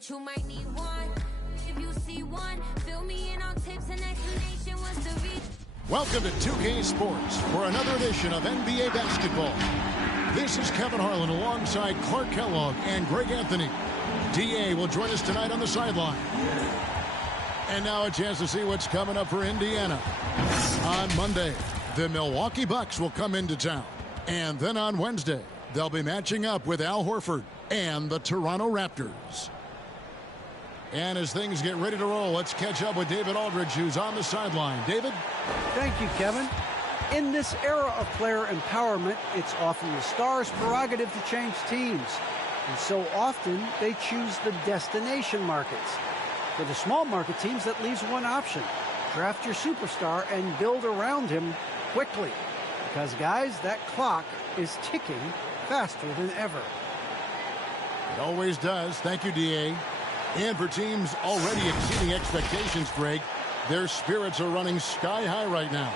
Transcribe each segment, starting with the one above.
but you might need one. If you see one, fill me in on tips and explanation. What's the reason? Welcome to 2K Sports for another edition of NBA basketball. This is Kevin Harlan alongside Clark Kellogg and Greg Anthony. DA will join us tonight on the sideline. And now a chance to see what's coming up for Indiana. On Monday, the Milwaukee Bucks will come into town. And then on Wednesday, they'll be matching up with Al Horford and the Toronto Raptors. And as things get ready to roll, let's catch up with David Aldridge, who's on the sideline. David? Thank you, Kevin. In this era of player empowerment, it's often the star's prerogative to change teams. And so often, they choose the destination markets. For the small market teams, that leaves one option. Draft your superstar and build around him quickly. Because, guys, that clock is ticking faster than ever. It always does. Thank you, D.A. And for teams already exceeding expectations, Greg, their spirits are running sky high right now.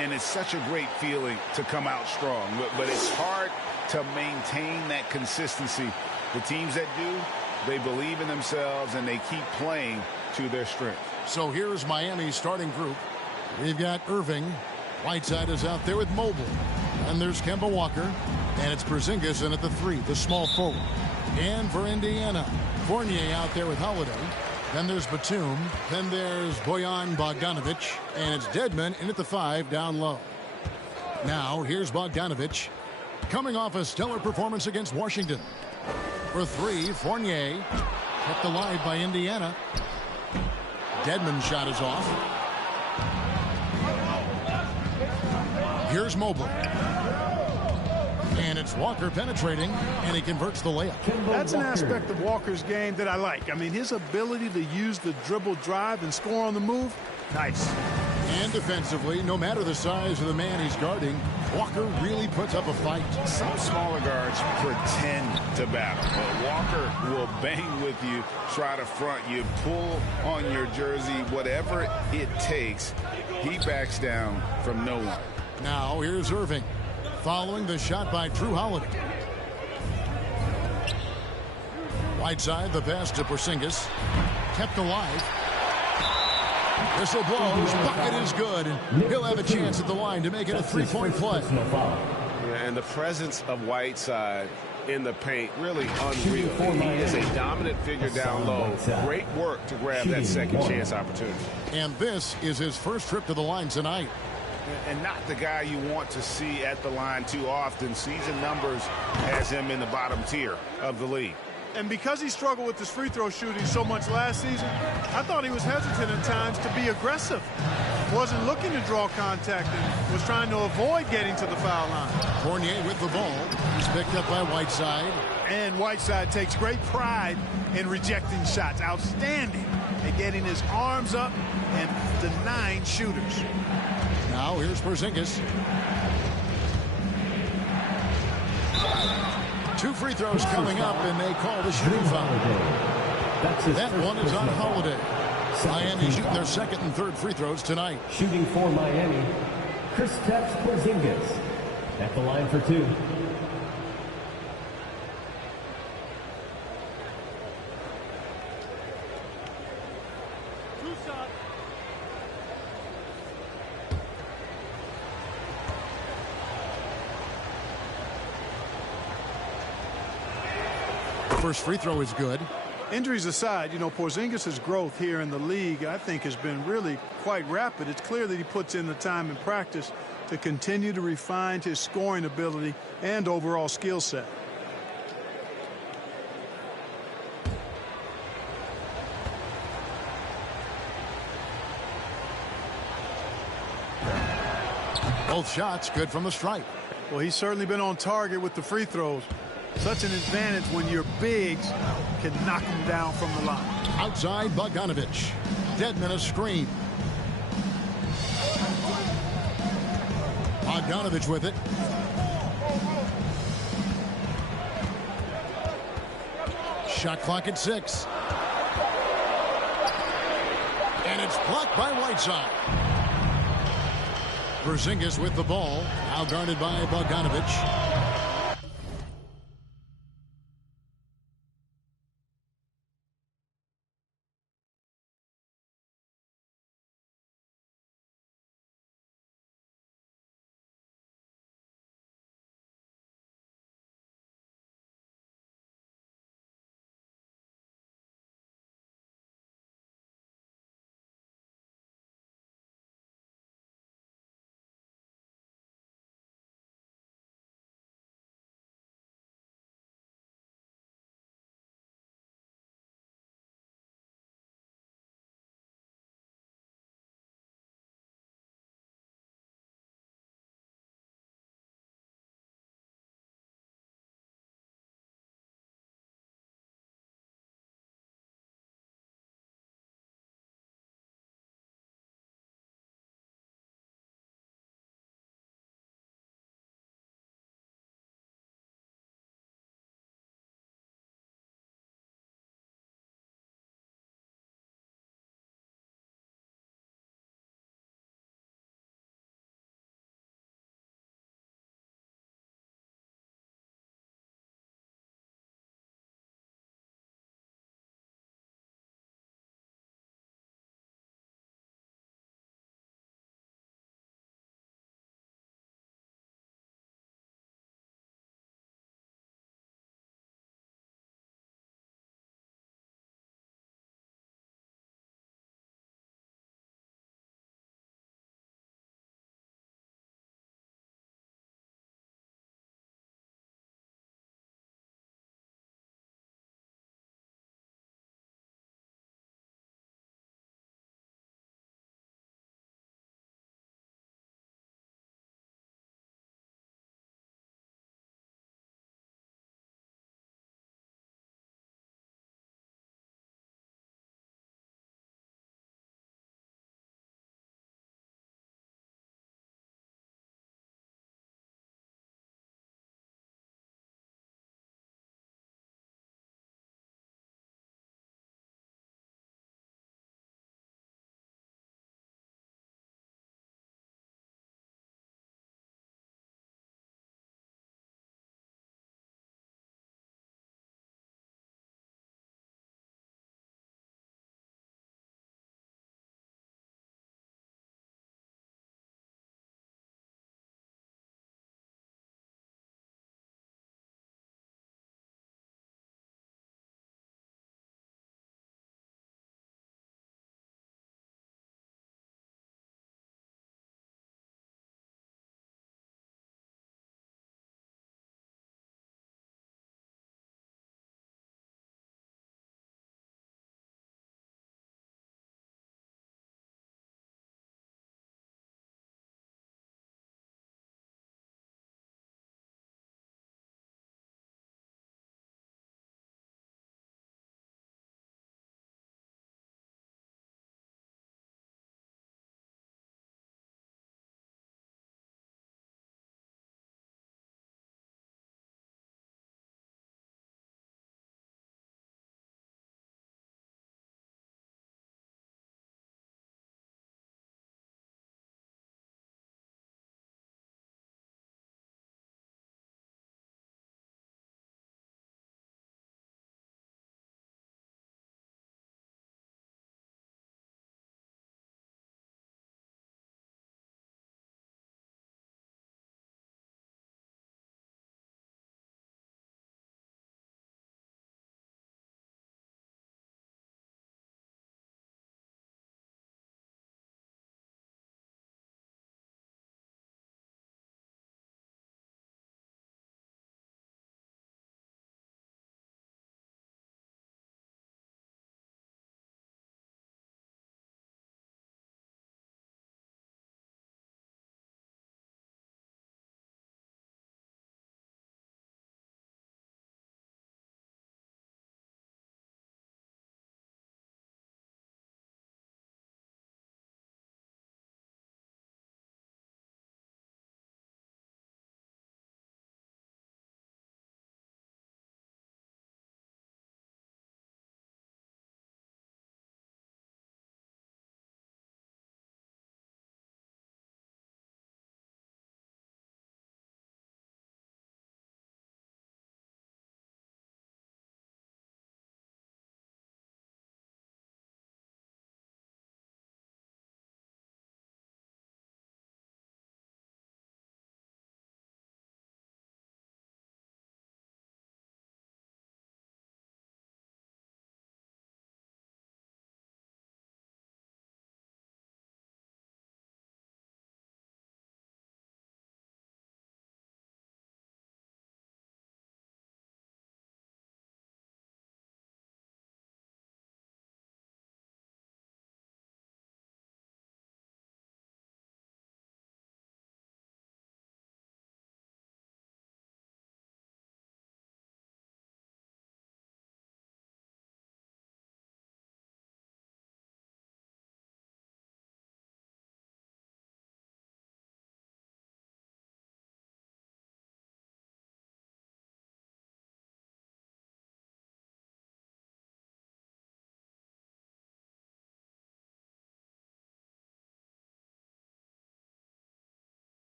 And it's such a great feeling to come out strong. But it's hard to maintain that consistency. The teams that do, they believe in themselves and they keep playing to their strength. So here's Miami's starting group. We've got Irving. Whiteside is out there with Mobley. And there's Kemba Walker. And it's Porzingis in at the 3, the small forward. And for Indiana, Fournier out there with Holiday. Then there's Batum. Then there's Bojan Bogdanovic. And it's Dedmon in at the 5 down low. Now here's Bogdanovic coming off a stellar performance against Washington. For 3, Fournier kept alive by Indiana. Dedmon's shot is off. Here's Mobley. And it's Walker penetrating, and he converts the layup. That's an aspect of Walker's game that I like. I mean, his ability to use the dribble drive and score on the move, nice. And defensively, no matter the size of the man he's guarding, Walker really puts up a fight. Some smaller guards pretend to battle, but Walker will bang with you, try to front you, pull on your jersey, whatever it takes. He backs down from no one. Now here's Irving, following the shot by Drew Holiday. Whiteside, the pass to Porzingis, kept alive. Whistle blows, bucket is good. He'll have a chance at the line to make it a 3-point play. Yeah, and the presence of Whiteside in the paint, really unreal. He is a dominant figure down low. Great work to grab that second chance opportunity. And this is his first trip to the line tonight. And not the guy you want to see at the line too often. Season numbers has him in the bottom tier of the league. And because he struggled with his free throw shooting so much last season, I thought he was hesitant at times to be aggressive. Wasn't looking to draw contact and was trying to avoid getting to the foul line. Fournier with the ball. He's picked up by Whiteside. And Whiteside takes great pride in rejecting shots. Outstanding at getting his arms up and denying shooters. Now here's Porzingis. 2 free throws coming up, and they call the shooting foul. That one is on Holiday. Miami shooting their second and third free throws tonight. Shooting for Miami, Kristaps Porzingis at the line for 2. First free throw is good. Injuries aside, you know, Porzingis' growth here in the league, I think, has been really quite rapid. It's clear that he puts in the time in practice to continue to refine his scoring ability and overall skill set. Both shots good from the stripe. Well, he's certainly been on target with the free throws. Such an advantage when your bigs can knock him down from the line. Outside, Bogdanovic. Dedmon a screen. Bogdanovic with it. Shot clock at 6. And it's blocked by Whiteside. Porzingis with the ball. Now guarded by Bogdanovic.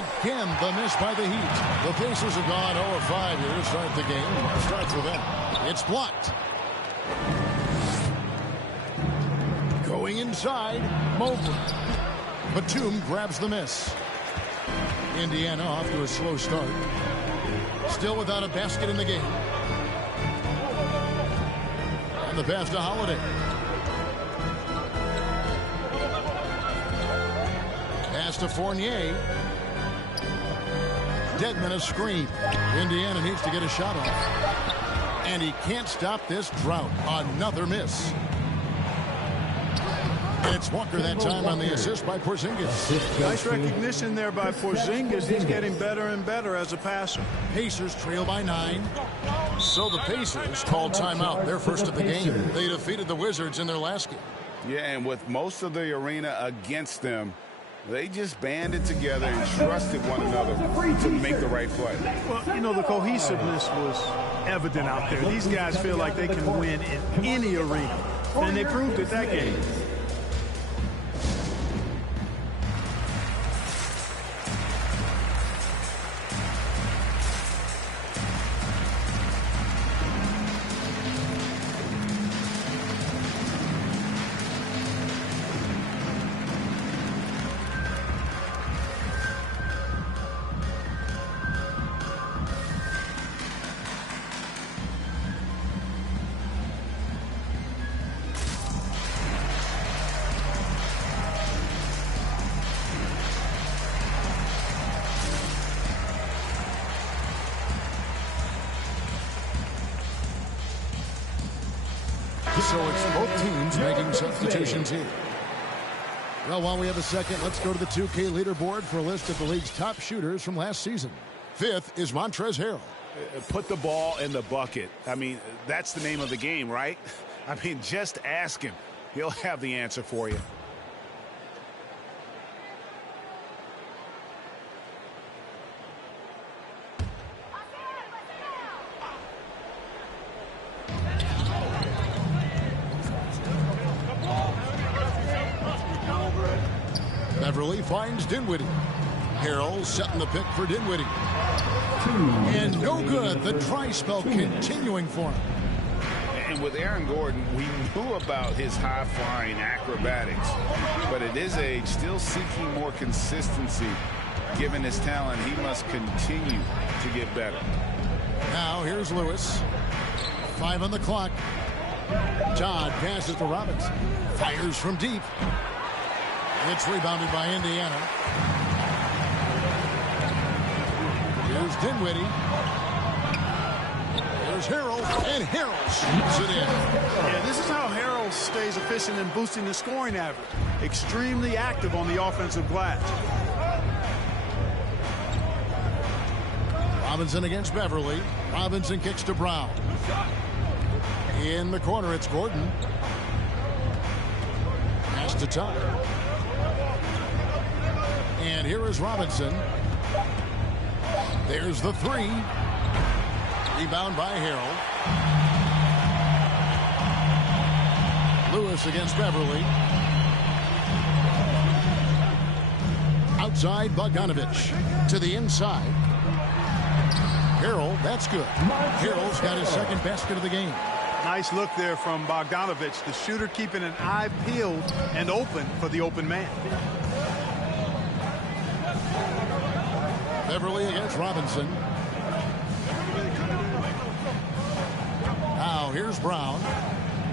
Again, the miss by the Heat. The Pacers have gone 0 of 5 here to start the game. Starts with them. It's blocked. Going inside, Mobley. Batum grabs the miss. Indiana off to a slow start. Still without a basket in the game. And the pass to Holiday. Pass to Fournier. Dedmon a screen. Indiana needs to get a shot off. And he can't stop this drought. Another miss. And it's Walker that time on the assist by Porzingis. Nice recognition there by Porzingis. He's getting better and better as a passer. Pacers trail by 9. So the Pacers called timeout, their first of the game. They defeated the Wizards in their last game. Yeah, and with most of the arena against them, they just banded together and trusted one another to make the right play. Well, you know, the cohesiveness was evident out there. These guys feel like they can win in any arena, and they proved it that game. So it's both teams making substitutions here. Well, while we have a second, let's go to the 2K leaderboard for a list of the league's top shooters from last season. 5th is Montrezl Harrell. Put the ball in the bucket. I mean, that's the name of the game, right? I mean, just ask him. He'll have the answer for you. Beverly finds Dinwiddie. Harrell setting the pick for Dinwiddie. And no good. The dry spell continuing for him. And with Aaron Gordon, we knew about his high-flying acrobatics. But at his age, still seeking more consistency. Given his talent, he must continue to get better. Now here's Lewis. 5 on the clock. Todd passes to Robinson. Fires from deep. It's rebounded by Indiana. Here's Dinwiddie. There's Harrell, and Harrell shoots it in. Yeah, this is how Harrell stays efficient in boosting the scoring average. Extremely active on the offensive glass. Robinson against Beverly. Robinson kicks to Brown. In the corner, it's Gordon. Pass to Todd. And here is Robinson. There's the 3. Rebound by Harrell. Lewis against Beverly. Outside, Bogdanovich. To the inside. Harrell, that's good. Harrell's got his second basket of the game. Nice look there from Bogdanovich, the shooter keeping an eye peeled and open for the open man. Beverly against Robinson. Now here's Brown.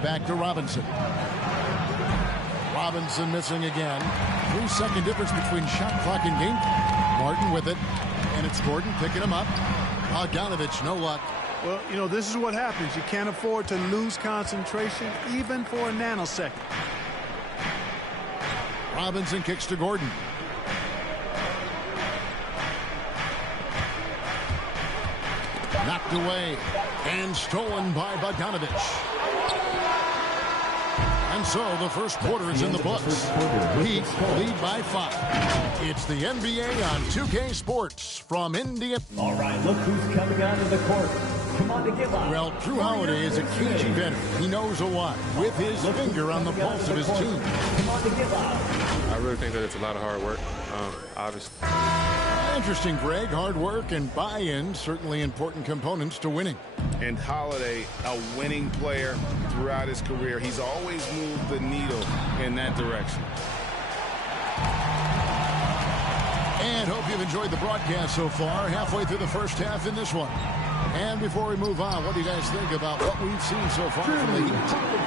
Back to Robinson. Robinson missing again. 3-second difference between shot clock and game. Martin with it. And it's Gordon picking him up. Bogdanovich, no luck. Well, you know, this is what happens. You can't afford to lose concentration even for a nanosecond. Robinson kicks to Gordon. Knocked away and stolen by Bogdanovich. And so the first quarter is in the books. Heat lead by 5. It's the NBA on 2K Sports from India. All right, look who's coming onto the court. Come on to give up. Well, Drew Holiday is a cagey veteran. He knows a lot with his finger on the pulse of his team. Come on to give up. I really think that it's a lot of hard work, obviously. Interesting, Greg. Hard work and buy-in, certainly important components to winning. And Holiday, a winning player throughout his career. He's always moved the needle in that direction. And hope you've enjoyed the broadcast so far. Halfway through the first half in this one. And before we move on, what do you guys think about what we've seen so far from the Heat?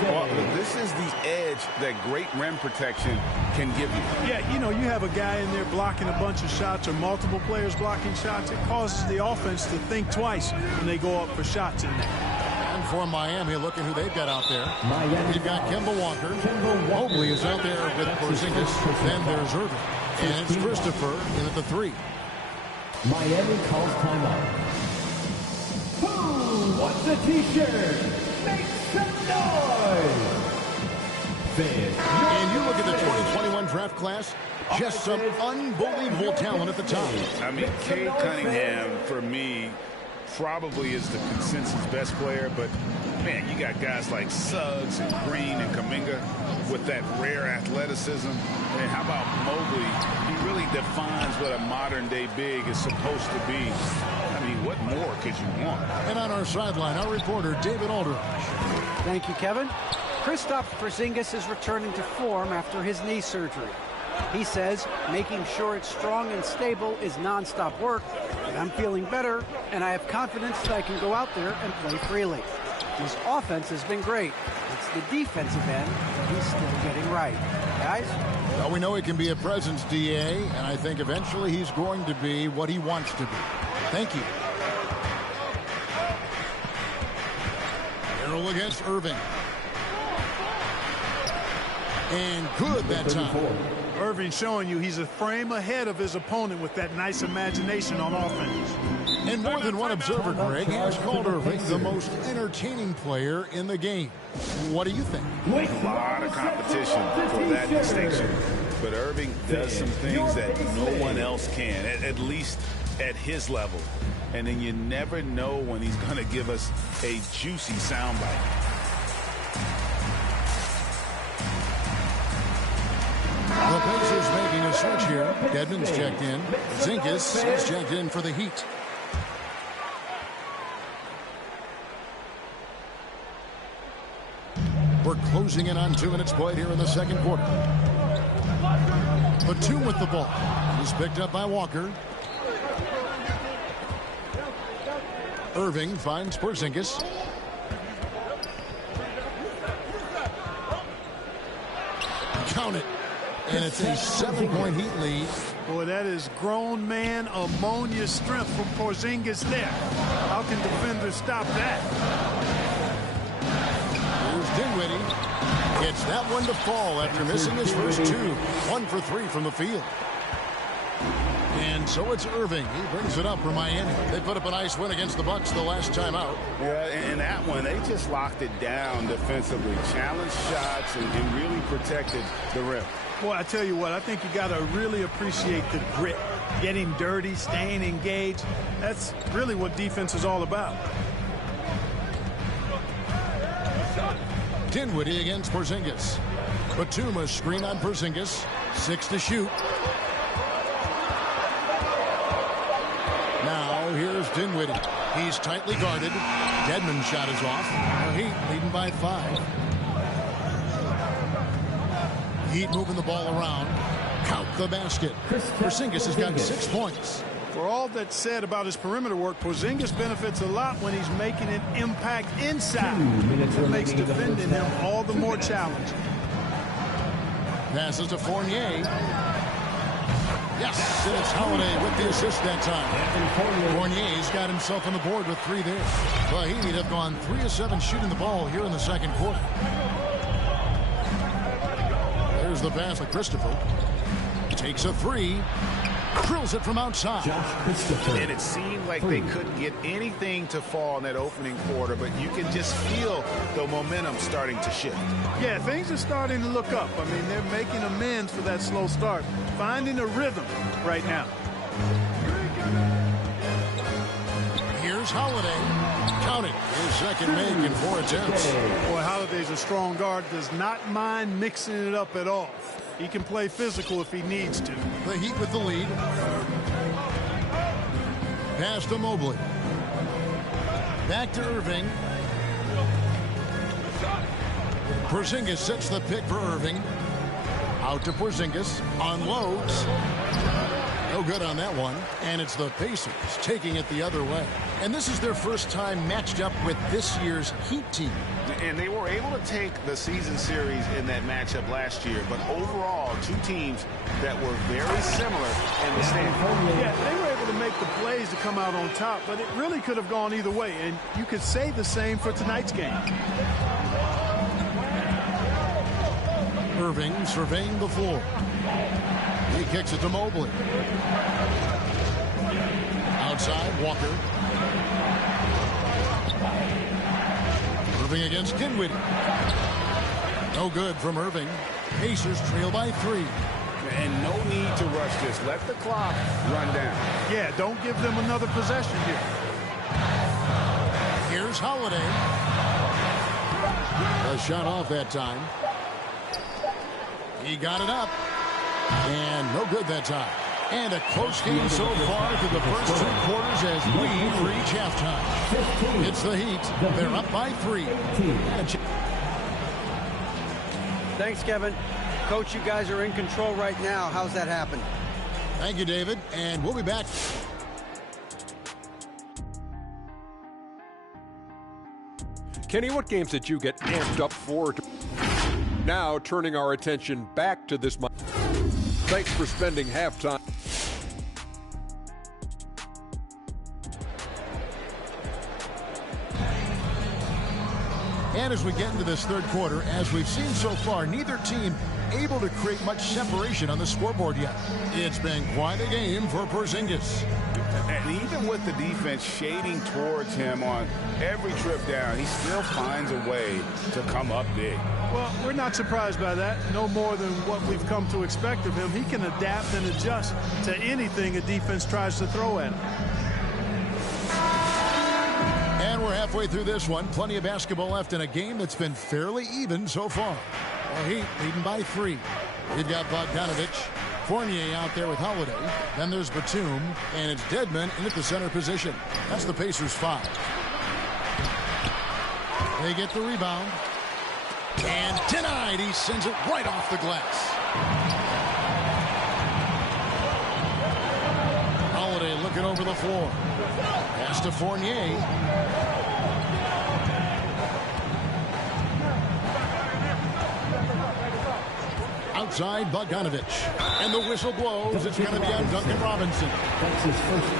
Well, this is the edge that great rim protection can give you. Yeah, you know, you have a guy in there blocking a bunch of shots or multiple players blocking shots. It causes the offense to think twice when they go up for shots in there. And for Miami, look at who they've got out there. We've got Kemba Walker. Mobley is out there with Porzingis. Then there's Irving. And it's Christopher in at the 3. Miami calls timeout. Who wants a t-shirt? Make some noise! And you look at the 2021 draft class, just some unbelievable talent at the top. I mean, Cade Cunningham, for me, probably is the consensus best player, but man, you got guys like Suggs and Green and Kuminga with that rare athleticism. And how about Mobley? He really defines what a modern-day big is supposed to be. I mean, what more could you want? And on our sideline, our reporter, David Aldridge. Thank you, Kevin. Kristaps Porzingis is returning to form after his knee surgery. He says making sure it's strong and stable is nonstop work, but I'm feeling better, and I have confidence that I can go out there and play freely. His offense has been great. It's the defensive end that he's still getting right. Guys? Well, we know he can be a presence, DA, and I think eventually he's going to be what he wants to be. Thank you. Harrell against Irving. And good that time. Irving showing you he's a frame ahead of his opponent with that nice imagination on offense. And more than one observer, Greg, has called Irving the most entertaining player in the game. What do you think? A lot of competition for that distinction. But Irving does some things that no one else can, at least at his level. And then you never know when he's going to give us a juicy soundbite. The Pacers making a switch here. Dedmon's checked in. Zinkis is checked in for the Heat. We're closing in on 2 minutes played here in the second quarter. Batum with the ball. He's picked up by Walker. Irving finds Porzingis. Count it. And it's a 7-point Heat lead. Boy, that is grown man ammonia strength from Porzingis there. How can defenders stop that? Here's Dinwiddie. Gets that one to fall after missing his first 2. 1 for 3 from the field. And so it's Irving. He brings it up for Miami. They put up a nice win against the Bucks the last time out. Yeah, and that one, they just locked it down defensively. Challenged shots and really protected the rim. Boy, I tell you what, I think you got to really appreciate the grit. Getting dirty, staying engaged. That's really what defense is all about. Dinwiddie against Porzingis. Batum a screen on Porzingis. 6 to shoot. Now here's Dinwiddie. He's tightly guarded. Dedmon's shot is off. The Heat leading by 5. Heat moving the ball around. Count the basket. Porzingis has got 6 points. For all that's said about his perimeter work, Porzingis benefits a lot when he's making an impact inside. It makes defending him all the more challenging. Passes to Fournier. Yes, and it's Holiday with the assist that time. Fournier's got himself on the board with 3 there. The Heat have gone 3 of 7 shooting the ball here in the second quarter. There's the pass to Christopher. Takes a 3. Drills it from outside. And it seemed like they couldn't get anything to fall in that opening quarter, but you can just feel the momentum starting to shift. Yeah, things are starting to look up. I mean, they're making amends for that slow start. Finding a rhythm right now. Here's Holiday. Count it. His second make in 4 attempts. Boy, Holiday's a strong guard. Does not mind mixing it up at all. He can play physical if he needs to. The Heat with the lead. Pass to Mobley. Back to Irving. Porzingis sets the pick for Irving. Out to Porzingis. Unloads. No good on that one. And it's the Pacers taking it the other way. And this is their first time matched up with this year's Heat team. And they were able to take the season series in that matchup last year. But overall, two teams that were very similar in the standings. Yeah, they were able to make the plays to come out on top, but it really could have gone either way. And you could say the same for tonight's game. Irving surveying the floor. He kicks it to Mobley. Outside, Walker. Irving against Dinwiddie. No good from Irving. Pacers trail by 3. And no need to rush this. Let the clock run down. Yeah, don't give them another possession here. Here's Holiday. A shot off that time. He got it up. And no good that time. And a close game so far through the first 2 quarters as we reach halftime. It's the Heat. They're up by 3. Thanks, Kevin. Coach, you guys are in control right now. How's that happen? Thank you, David. And we'll be back. Kenny, what games did you get amped up for? Now turning our attention back to this month. Thanks for spending halftime. And as we get into this third quarter, as we've seen so far, neither team able to create much separation on the scoreboard yet. It's been quite a game for Porzingis. And even with the defense shading towards him on every trip down, he still finds a way to come up big. Well, we're not surprised by that. No more than what we've come to expect of him. He can adapt and adjust to anything a defense tries to throw at him. And we're halfway through this one. Plenty of basketball left in a game that's been fairly even so far. The Heat leading by 3. We've got Bogdanovich. Fournier out there with Holiday. Then there's Batum, and it's Dedmon in at the center position. That's the Pacers' 5. They get the rebound. And denied. He sends it right off the glass. Holiday looking over the floor. Pass to Fournier. Outside, Bogdanovich. And the whistle blows. It's going to be on Duncan Robinson.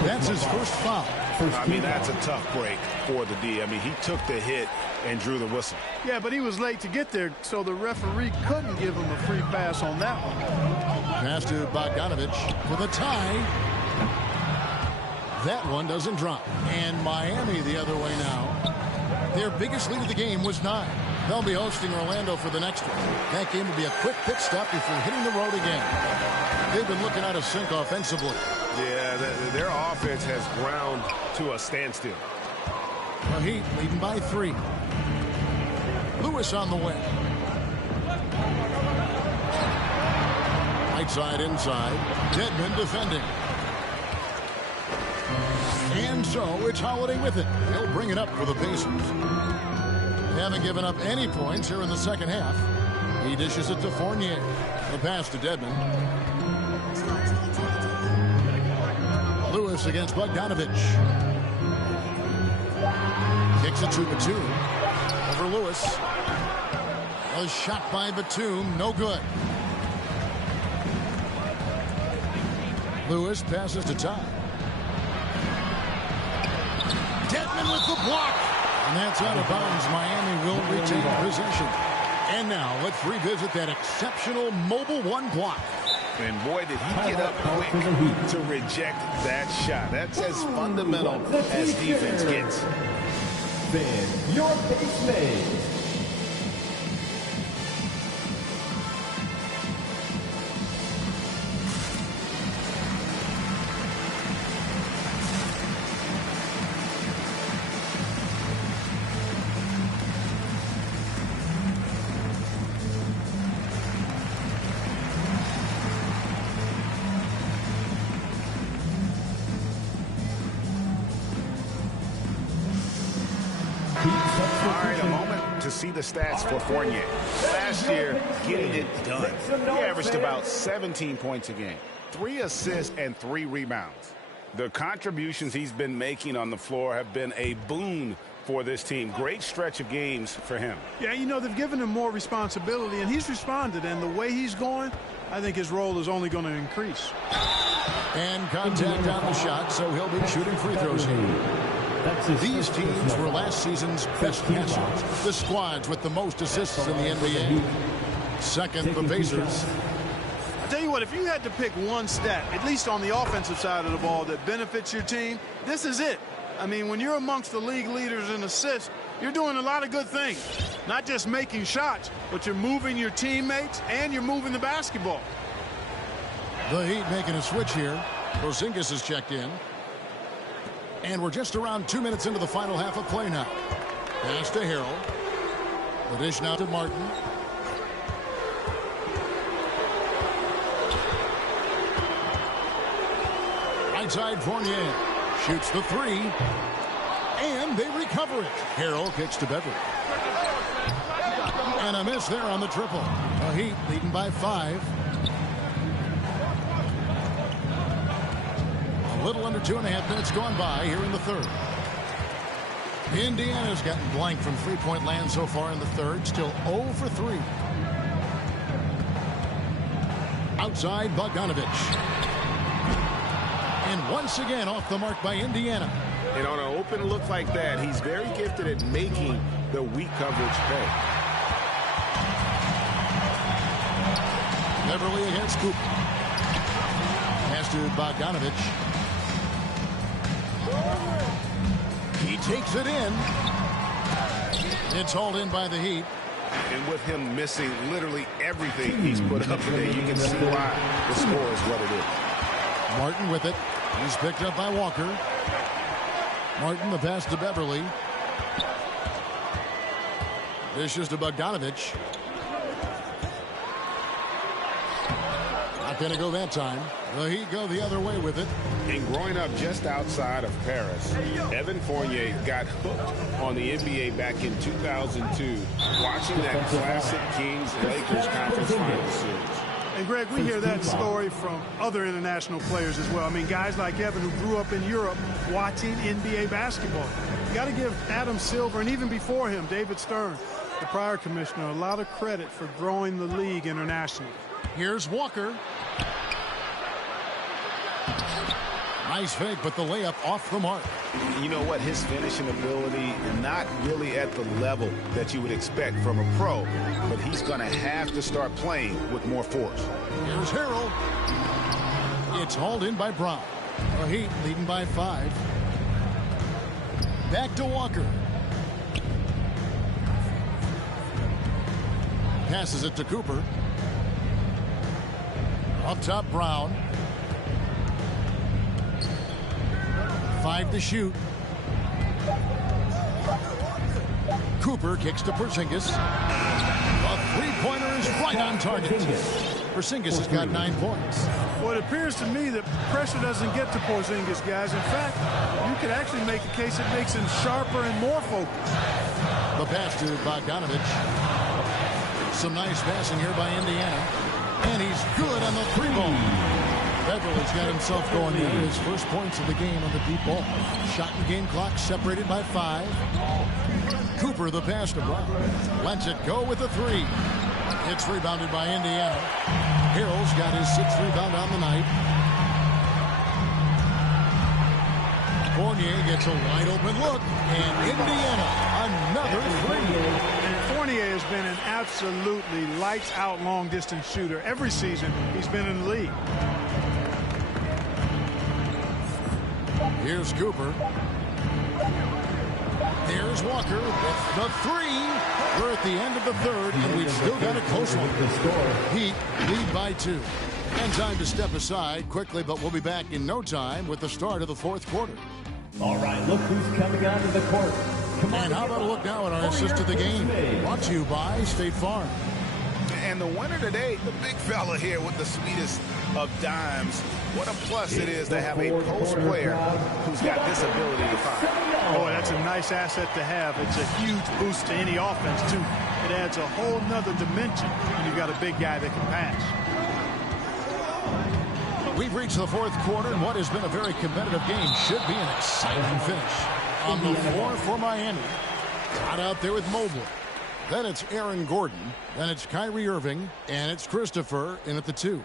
That's his first foul. I mean, that's a tough break for the D. I mean, he took the hit and drew the whistle. Yeah, but he was late to get there, so the referee couldn't give him a free pass on that one. Pass to Bogdanovich for the tie. That one doesn't drop. And Miami the other way now. Their biggest lead of the game was 9. They'll be hosting Orlando for the next one. That game will be a quick pit stop before hitting the road again. They've been looking out of sync offensively. Yeah, their offense has ground to a standstill. The Heat leading by 3. Lewis on the way. Right side inside. Dedmon defending. And so it's Holiday with it. He'll bring it up for the Pacers. They haven't given up any points here in the second half. He dishes it to Fournier. The pass to Dedmon. Lewis against Bogdanovich. Kicks it to Batum. Over Lewis. A shot by Batum. No good. Lewis passes to Todd. Dedmon with the block. And that's out of bounds. Miami will retain possession. And now let's revisit that exceptional Mobile 1 block. And boy, did he get up quick to reject that shot. That's as fundamental as defense gets. Then your base made. see the stats for Fournier. Last year, getting it done. He averaged about 17 points a game, 3 assists and 3 rebounds. The contributions he's been making on the floor have been a boon for this team. Great stretch of games for him. Yeah, you know, they've given him more responsibility, and he's responded. And the way he's going, I think his role is only going to increase. And contact on the shot, so he'll be shooting free throws here. These teams were last season's best passers. The squads with the most assists in the NBA. Second, the Pacers. I tell you what, if you had to pick one stat, at least on the offensive side of the ball, that benefits your team, this is it. I mean, when you're amongst the league leaders in assists, you're doing a lot of good things. Not just making shots, but you're moving your teammates and you're moving the basketball. The Heat making a switch here. Porzingis is checked in. And we're just around 2 minutes into the final half of play now. Pass to Harrell. The dish now to Martin. Right side, Fournier shoots the 3. And they recover it. Harrell kicks to Beverly. And a miss there on the triple. The Heat leading by 5. A little under 2.5 minutes gone by here in the third. Indiana's gotten blank from three-point land so far in the third. Still 0 for 3. Outside, Bogdanovich. And once again off the mark by Indiana. And on an open look like that, he's very gifted at making the weak coverage pay. Beverly against Cooper. Pass to Bogdanovich. He takes it in. It's hauled in by the Heat. And with him missing literally everything he's put up today, you can see why the score is what it is. Martin with it. He's picked up by Walker. Martin, the pass to Beverly. Dishes to Bogdanovich. Not going to go that time. The Heat go the other way with it. And growing up just outside of Paris, Evan Fournier got hooked on the NBA back in 2002, watching that classic Kings-Lakers conference finals series. And, Greg, we hear that story from other international players as well. I mean, guys like Evan who grew up in Europe watching NBA basketball. You got to give Adam Silver, and even before him, David Stern, the prior commissioner, a lot of credit for growing the league internationally. Here's Walker. Nice fake, but the layup off the mark. You know what? His finishing ability, not really at the level that you would expect from a pro, but he's going to have to start playing with more force. Here's Harrell. It's hauled in by Brown. The Heat leading by 5. Back to Walker. Passes it to Cooper. Up top, Brown. 5 to shoot. Cooper kicks to Porzingis. A three-pointer is right on target. Porzingis has got 9 points. Well, it appears to me that pressure doesn't get to Porzingis, guys. In fact, you could actually make a case that makes him sharper and more focused. The pass to Bogdanovich. Some nice passing here by Indiana. And he's good on the 3-ball. Beverly's got himself going in his first points of the game on the deep ball. Shot and game clock separated by 5. Cooper the pass to Brown. Lets it go with a 3. It's rebounded by Indiana. Harrell's got his 6th rebound on the night. Fournier gets a wide open look. And Indiana another 3. Fournier has been an absolutely lights-out long-distance shooter every season he's been in the league. Here's Cooper. There's Walker with the 3. We're at the end of the third, and we've still got a close one. Heat lead by 2. And time to step aside quickly, but we'll be back in no time with the start of the 4th quarter. All right, look who's coming onto the court. And how about a look now at our assist to the game? Brought to you by State Farm. And the winner today, the big fella here with the sweetest of dimes. What a plus it is to have a post player who's got this ability to fire. Boy, that's a nice asset to have. It's a huge boost to any offense, too. It adds a whole nother dimension when you've got a big guy that can pass. We've reached the fourth quarter, and what has been a very competitive game should be an exciting finish. On the floor for Miami. Got out there with Mobley. Then it's Aaron Gordon. Then it's Kyrie Irving. And it's Christopher in at the 2.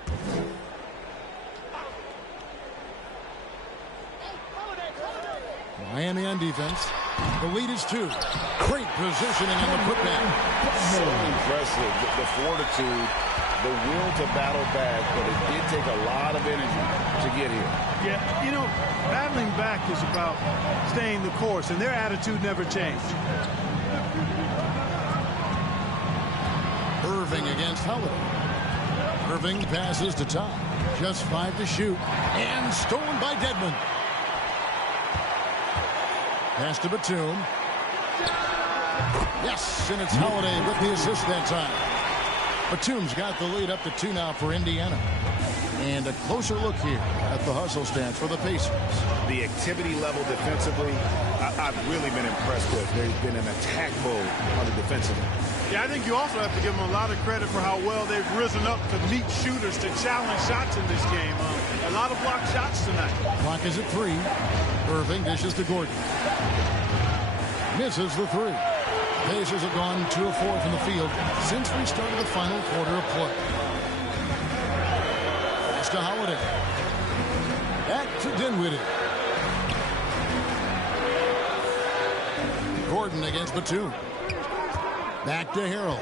Miami on defense. The lead is 2. Great positioning on the putback. So impressive. The fortitude, the will to battle back, but it did take a lot of energy to get here. Yeah, you know, battling back is about staying the course, and their attitude never changed. Irving against Holiday. Irving passes to Tom. Just 5 to shoot. And stolen by Dedmon. Pass to Batum. Yes, and it's Holiday with the assist that time. Batum's got the lead up to 2 now for Indiana. And a closer look here at the hustle stance for the Pacers. The activity level defensively, I've really been impressed with. There's been an attack mode on the defensive end. Yeah, I think you also have to give them a lot of credit for how well they've risen up to meet shooters to challenge shots in this game. A lot of blocked shots tonight. Clock is at 3. Irving dishes to Gordon. Misses the 3. Pacers have gone 2 of 4 from the field since we started the final quarter of play. Pass to Holiday. Back to Dinwiddie. Gordon against Batum. Back to Harrell.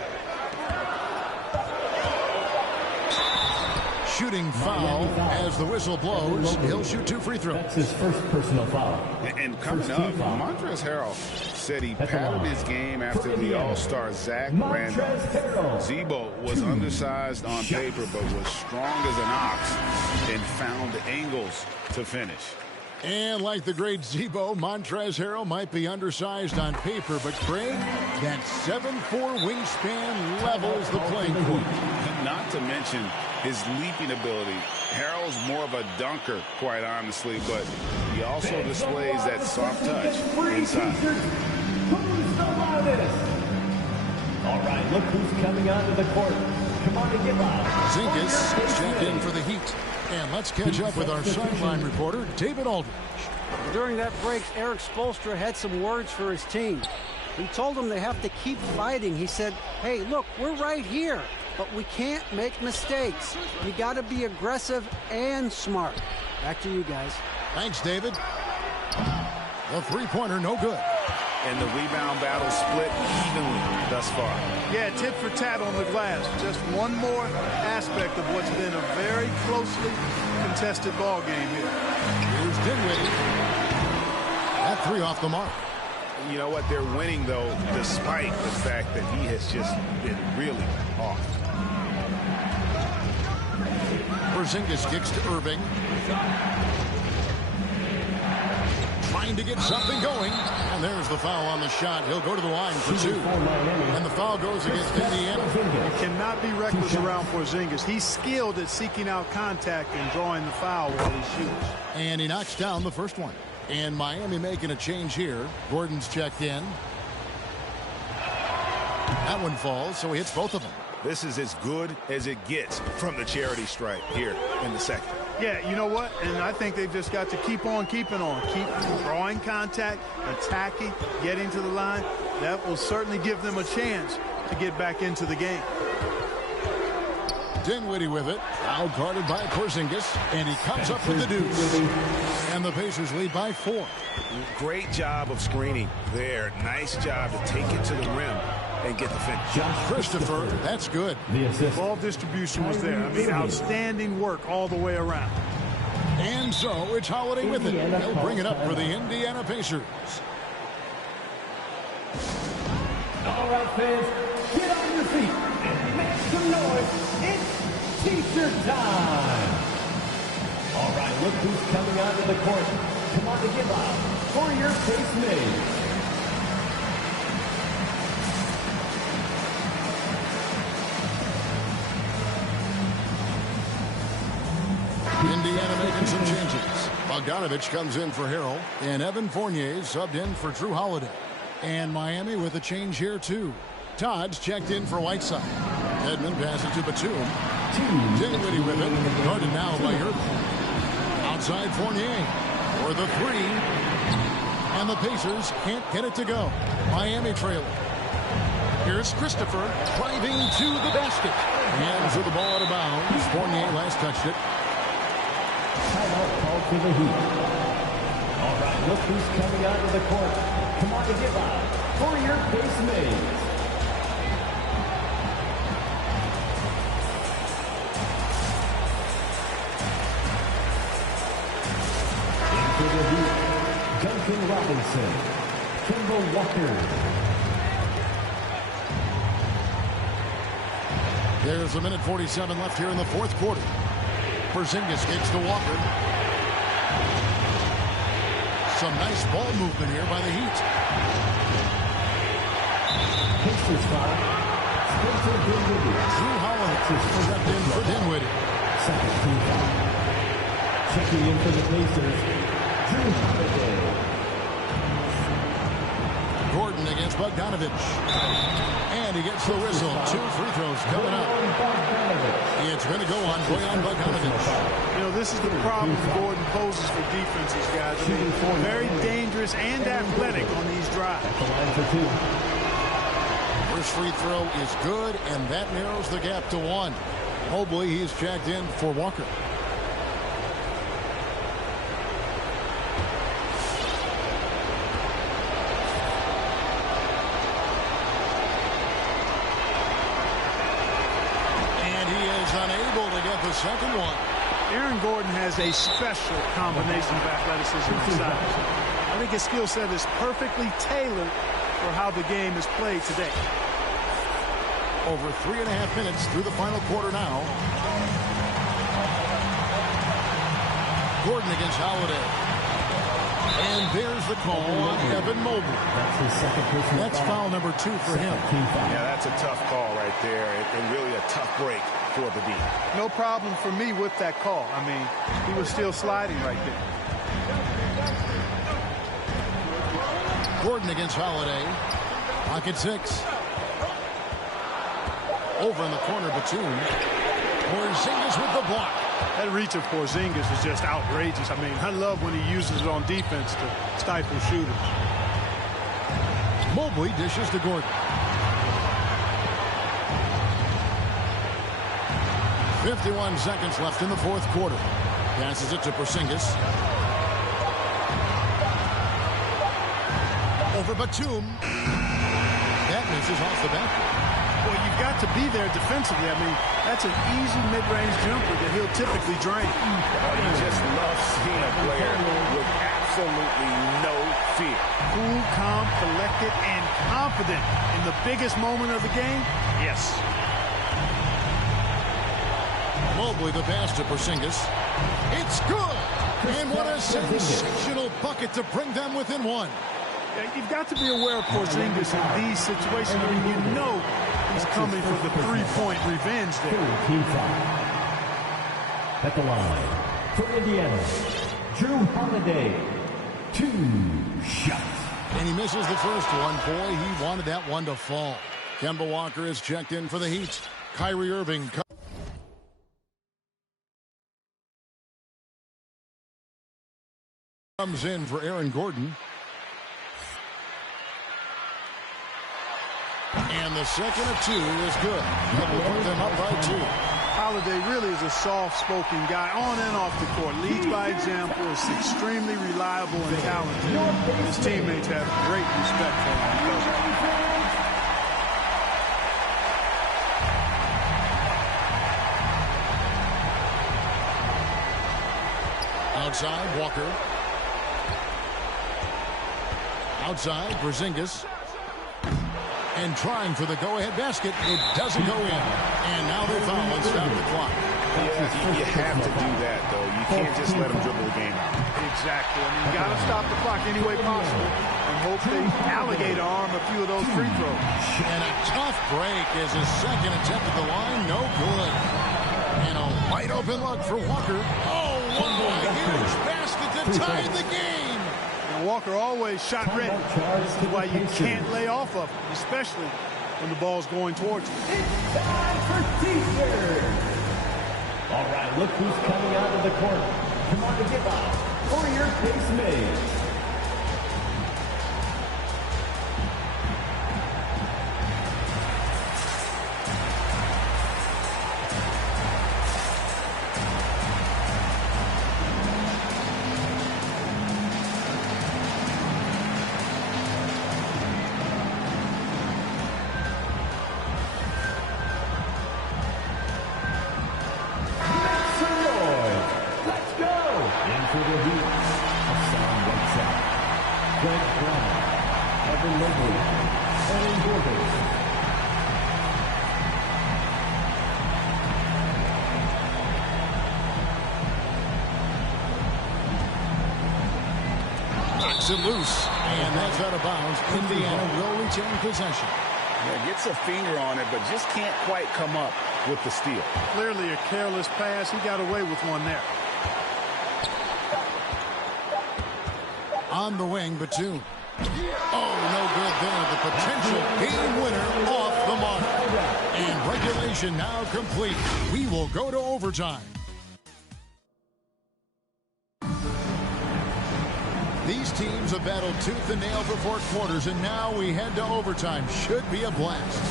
Shooting foul as the whistle blows. He'll shoot 2 free throws. That's his first personal foul. And coming up, Montrezl Harrell said he patterned his game after the All-Star Zach Randolph. Z-Bo was undersized on paper but was strong as an ox and found angles to finish. And like the great Z-Bo, Montrezl Harrell might be undersized on paper, but Craig, that 7'4" wingspan levels the playing field. Not to mention his leaping ability. Harrell's more of a dunker, quite honestly, but he also displays that soft touch inside. Who's the loudest? All right, look who's coming onto the court. Come on and get loud. KCiNCO'S checked in for the Heat. And let's catch up with our sideline reporter, David Aldridge. During that break, Eric Spoelstra had some words for his team. He told them they have to keep fighting. He said, hey, look, we're right here, but we can't make mistakes. You got to be aggressive and smart. Back to you guys. Thanks, David. The three-pointer, no good. And the rebound battle split evenly thus far. Yeah, tit for tat on the glass. Just one more aspect of what's been a very closely contested ball game here. Here's Dinwiddie. That 3 off the mark. You know what? They're winning, though, despite the fact that he has just been really off. Porzingis kicks to Irving. Trying to get something going. And there's the foul on the shot. He'll go to the line for 2. And the foul goes against Indiana. You cannot be reckless around Porzingis. He's skilled at seeking out contact and drawing the foul while he shoots. And he knocks down the first one. And Miami making a change here. Gordon's checked in. That one falls, so he hits both of them. This is as good as it gets from the charity stripe here in the second. Yeah, you know what? And I think they've just got to keep on keeping on. Keep drawing contact, attacking, getting to the line. That will certainly give them a chance to get back into the game. Dinwiddie with it. Out-guarded by Porzingis. And he comes up with the deuce. And the Pacers lead by 4. Great job of screening there. Nice job to take it to the rim and get the finish. Christopher, that's good. Ball distribution was there. I mean, outstanding work all the way around. And so it's Holiday with it. He'll bring it up for the Indiana Pacers. All right, fans, get on your feet and make some noise. It's T-shirt time. All right, look who's coming onto the court. Come on and get loud for your case made. Indiana making some changes. Bogdanovich comes in for Harrell, and Evan Fournier subbed in for Drew Holiday. And Miami with a change here, too. Todd's checked in for Whiteside. Edmond passes to Batum. Dinwiddie with it. Guarded now by Irving. Outside Fournier for the three. And the Pacers can't get it to go. Miami trailing. Here's Christopher driving to the basket. Hands with the ball out of bounds. Fournier last touched it. Timeout called for the Heat. All right, look who's coming out of the court. Come on to get live for your base mates. Into the Heat, Duncan Robinson, Kemba Walker. There's a minute 47 left here in the fourth quarter. Porzingis kicks to Walker. Some nice ball movement here by the Heat. Pacers foul. Spencer Dinwiddie. Drew Holiday stepped in for Dinwiddie. Second team foul. Checking in for the Pacers, Drew Holiday. Gordon against Bogdanovich. And he gets the whistle. 2 free throws coming up. It's going to go on Bojan Bogdanovich. You know, this is the problem Gordon poses for defenses, guys. I mean, very dangerous and athletic on these drives. The line for 2. First free throw is good, and that narrows the gap to 1. Mobley, he's checked in for Walker. Unable to get the second one. Aaron Gordon has a special combination of athleticism and size. I think his skill set is perfectly tailored for how the game is played today. Over 3.5 minutes through the final quarter now. Gordon against Holiday. And there's the call on Evan Mobley. That's his second personal That's foul number 2 for him. Yeah, that's a tough call right there, and really a tough break for the D. No problem for me with that call. I mean, he was still sliding right there. Gordon against Holiday. Pocket 6. Over in the corner, Batum. Porzingis with the block. That reach of Porzingis is just outrageous. I mean, I love when he uses it on defense to stifle shooters. Mobley dishes to Gordon. 51 seconds left in the fourth quarter. Passes it to Porzingis. Over Batum. That misses off the back. Well, you've got to be there defensively. I mean, that's an easy mid-range jumper that he'll typically drain. You just love seeing a player with absolutely no fear. Cool, calm, collected, and confident in the biggest moment of the game. Yes. Mobley the pass to Porzingis. It's good! And what a sensational bucket to bring them within 1. Yeah, you've got to be aware of Porzingis in these situations. I mean, you know he's coming for the three-point revenge there. At the line for Indiana, Drew Holiday, 2 shots. And he misses the first one. Boy, he wanted that one to fall. Kemba Walker is checked in for the Heat. Kyrie Irving comes in for Aaron Gordon. And the second of 2 is good. That will put them up by 2. Holiday really is a soft-spoken guy on and off the court. Leads by example, is extremely reliable and talented. His teammates have great respect for him because of it. Outside, Walker. Outside, Porzingis. And trying for the go-ahead basket. It doesn't go in. And now they foul and stop the clock. Yeah, you have to do that, though. You can't just let them dribble the game out. Exactly. I mean, you got to stop the clock any way possible and hope they alligator arm a few of those free throws. And a tough break as his second attempt at the line. No good. And a wide open look for Walker. Oh, wow, a huge basket to tie the game. And Walker always shot ready. This is why you can't lay off of him, especially when the ball's going towards you. It's time for T-shirt. All right, look who's coming out of the court. Come on to give up for your base mates. Knocks it loose, and that's out of bounds. Indiana will retain possession. Yeah, gets a finger on it, but just can't quite come up with the steal. Clearly a careless pass. He got away with one there. On the wing, Batum. Oh, no good there. The potential game winner off the mark. And regulation now complete. We will go to overtime. These teams have battled tooth and nail for 4 quarters, and now we head to overtime. Should be a blast.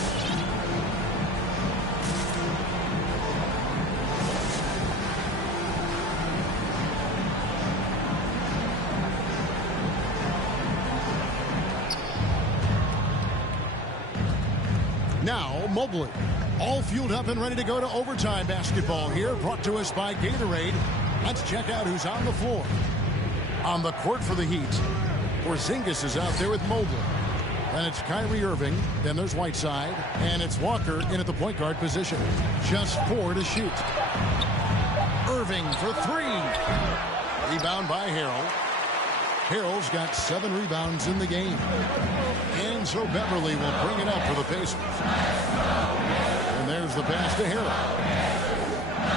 Now, Mobley. All fueled up and ready to go to overtime basketball here, brought to us by Gatorade. Let's check out who's on the floor. On the court for the Heat, Porzingis is out there with Mobley. Then it's Kyrie Irving. Then there's Whiteside. And it's Walker in at the point guard position. Just 4 to shoot. Irving for 3. Rebound by Harrell. Harrell's got 7 rebounds in the game. And so Beverly will bring it up for the Pacers. And there's the pass to Harrell.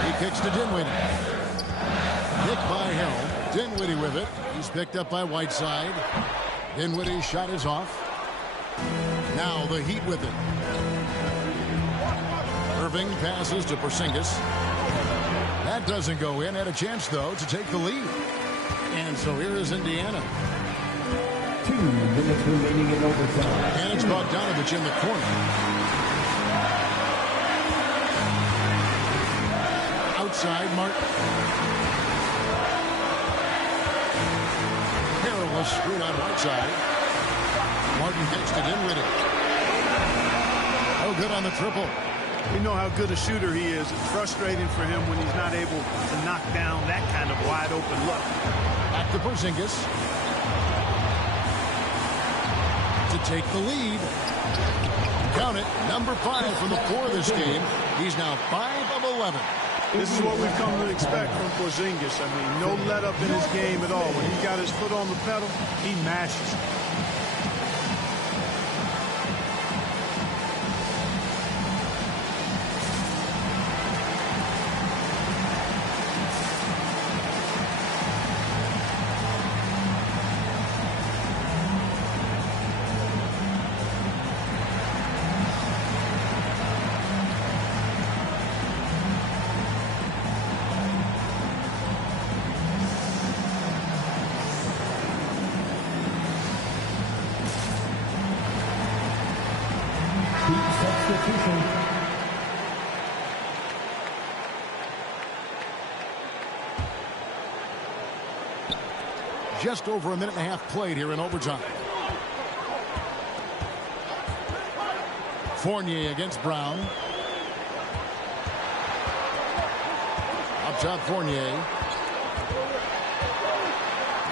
He kicks to Dinwiddie. Hit by Harrell. Dinwiddie with it. He's picked up by Whiteside. Dinwiddie's shot is off. Now the Heat with it. Irving passes to Porzingis. That doesn't go in. Had a chance, though, to take the lead. And so here is Indiana. 2 minutes remaining in overtime. And it's Bogdanovich in the corner. Outside, Martin. Harrell was screwed on Whiteside. Martin kicks to Dinwiddie. Oh, good on the triple. We know how good a shooter he is. It's frustrating for him when he's not able to knock down that kind of wide open look. Back to Porzingis. To take the lead. Count it. Number 5 from the floor this game. He's now 5 of 11. This is what we've come to expect from Porzingis. I mean, no let up in his game at all. When he's got his foot on the pedal, he mashes. Just over a minute and a half played here in overtime. Fournier against Brown. Up top, Fournier.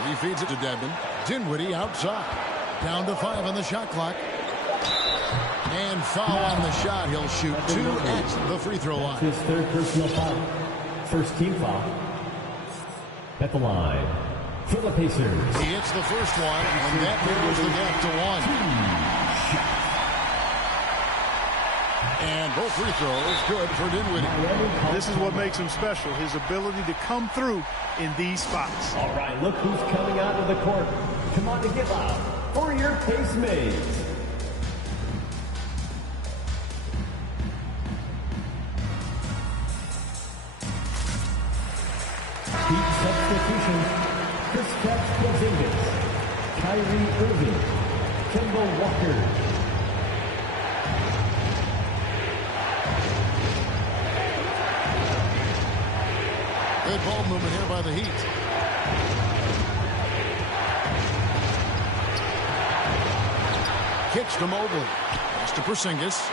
He feeds it to Dedmon. Dinwiddie outside. Down to 5 on the shot clock. And foul on the shot. He'll shoot 2 at the free throw line. His 3rd personal foul. First team foul. At the line. For the Pacers. He hits the first one, and that narrows the gap to 1. And both free throws good for Dinwiddie. This is what makes him special, his ability to come through in these spots. All right, look who's coming out of the court. Come on to get loud for your KCiNCO'S. Heat substitutions. Kristaps Porzingis, Kyrie Irving, Kemba Walker. Good ball movement here by the Heat. Kicks to Mobley. Pass to Porzingis.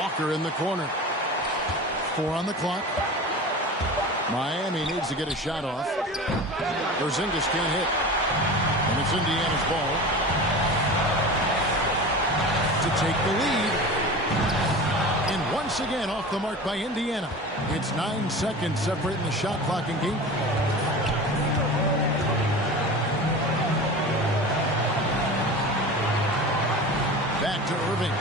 Walker in the corner. 4 on the clock. Miami needs to get a shot off. Porzingis can't hit. And it's Indiana's ball to take the lead. And once again off the mark by Indiana. It's 9 seconds separating the shot clock and game. Back to Irving.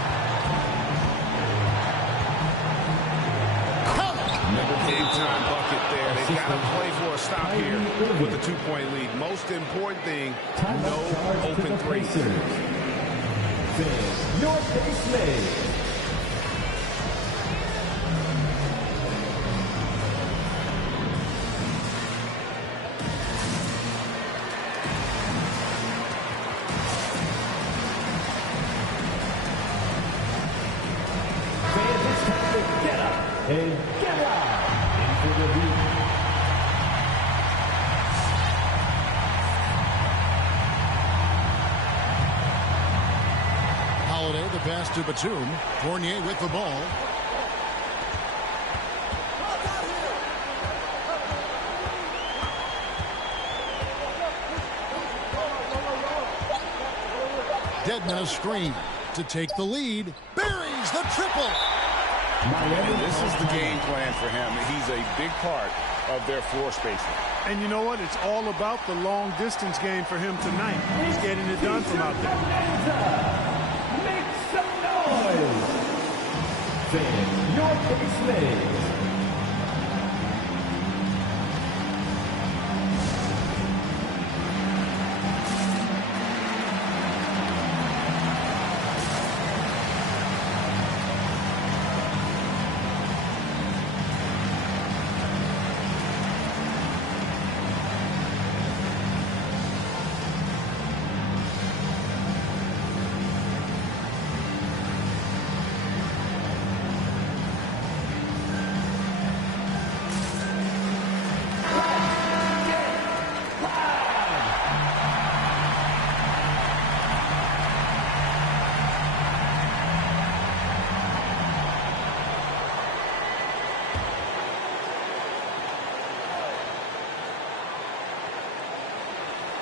Big time bucket there. They've got to play for a stop here with the 2-point lead. Most important thing, no open threes. Your KCiNCO'S. And get live into the Heat. Holiday, the pass to Batum. Fournier with the ball. Dedmon a screen to take the lead. Buries the triple. And this is the game plan for him. He's a big part of their floor spacing. And you know what? It's all about the long distance game for him tonight. He's getting it done from out there. Make some noise. Fans, your KCiNCO'S.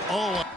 Oh.